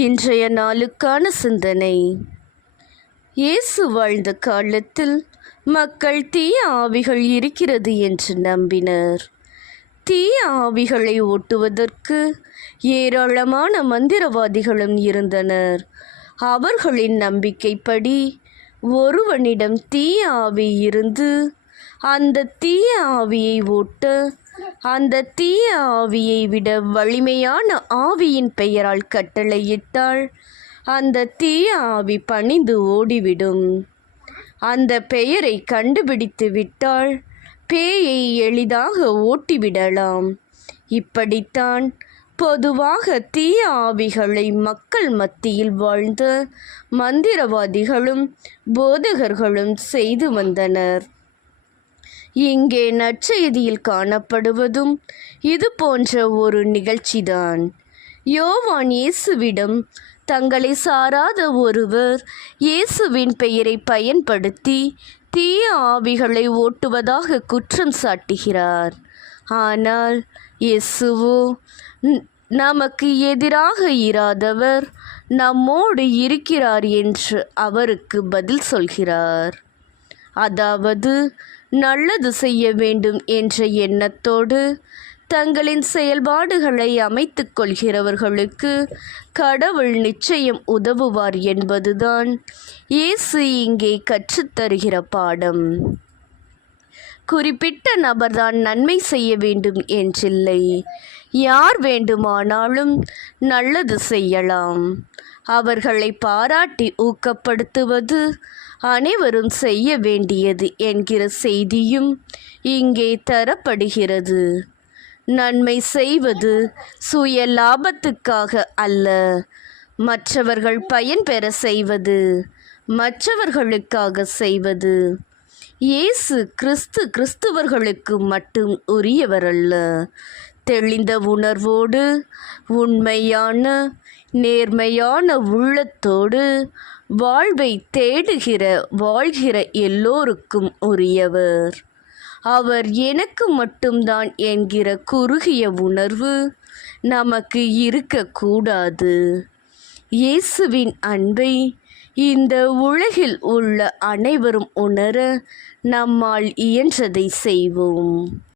இன்றைய நாளுக்கான சிந்தனை. இயேசு வாழ்ந்த காலத்தில் மக்கள் தீய ஆவிகள் இருக்கிறது என்று நம்பினர். தீய ஆவிகளை ஓட்டுவதற்கு ஏராளமான மந்திரவாதிகளும் இருந்தனர். அவர்களின் நம்பிக்கைப்படி ஒருவனிடம் தீய ஆவி இருந்து அந்த தீய ஆவியை ஓட்ட அந்த தீய ஆவியை விட வலிமையான ஆவியின் பெயரால் கட்டளையிட்டால் அந்த தீய ஆவி பணிந்து ஓடிவிடும். அந்த பெயரை கண்டுபிடித்து விட்டால் பேயை எளிதாக ஓட்டிவிடலாம். இப்படித்தான் பொதுவாக தீய ஆவிகளை மக்கள் மத்தியில் வாழ்ந்த மந்திரவாதிகளும் போதகர்களும் செய்து வந்தனர். இங்கே நற்செய்தியில் காணப்படுவதும் இது போன்ற ஒரு நிகழ்ச்சிதான். யோவான் இயேசுவிடம் தங்களை சாராத ஒருவர் இயேசுவின் பெயரை பயன்படுத்தி தீய ஆவிகளை ஓட்டுவதாக குற்றம் சாட்டுகிறார். ஆனால் இயேசுவோ நமக்கு எதிராக இராதவர் நம்மோடு இருக்கிறார் என்று அவருக்கு பதில் சொல்கிறார். அதாவது நல்லது செய்ய வேண்டும் என்ற எண்ணத்தோடு தங்களின் செயல்பாடுகளை அமைத்து கொள்கிறவர்களுக்கு கடவுள் நிச்சயம் உதவுவார் என்பதுதான் இயேசு இங்கே கற்றுத்தருகிற பாடம். குறிப்பிட்ட நபர்தான் நன்மை செய்ய வேண்டும் என்றில்லை. யார் வேண்டுமானாலும் நல்லது செய்யலாம். அவர்களை பாராட்டி ஊக்கப்படுத்துவது அனைவரும் செய்ய வேண்டியது என்கிற செய்தியும் இங்கே தரப்படுகிறது. நன்மை செய்வது சுய லாபத்துக்காக அல்ல, மற்றவர்கள் பயன்பெற செய்வது, மற்றவர்களுக்காக செய்வது. இயேசு கிறிஸ்தவர்களுக்கு மட்டும் உரியவரல்ல. தெளிந்த உணர்வோடு உண்மையான நேர்மையான உள்ளத்தோடு வாழ்வை வாழ்கிற எல்லோருக்கும் உரியவர். அவர் எனக்கு மட்டும்தான் என்கிற குறுகிய உணர்வு நமக்கு இருக்கக்கூடாது. இயேசுவின் அன்பை இந்த உலகில் உள்ள அனைவரும் உணர நம்மால் இயன்றதை செய்வோம்.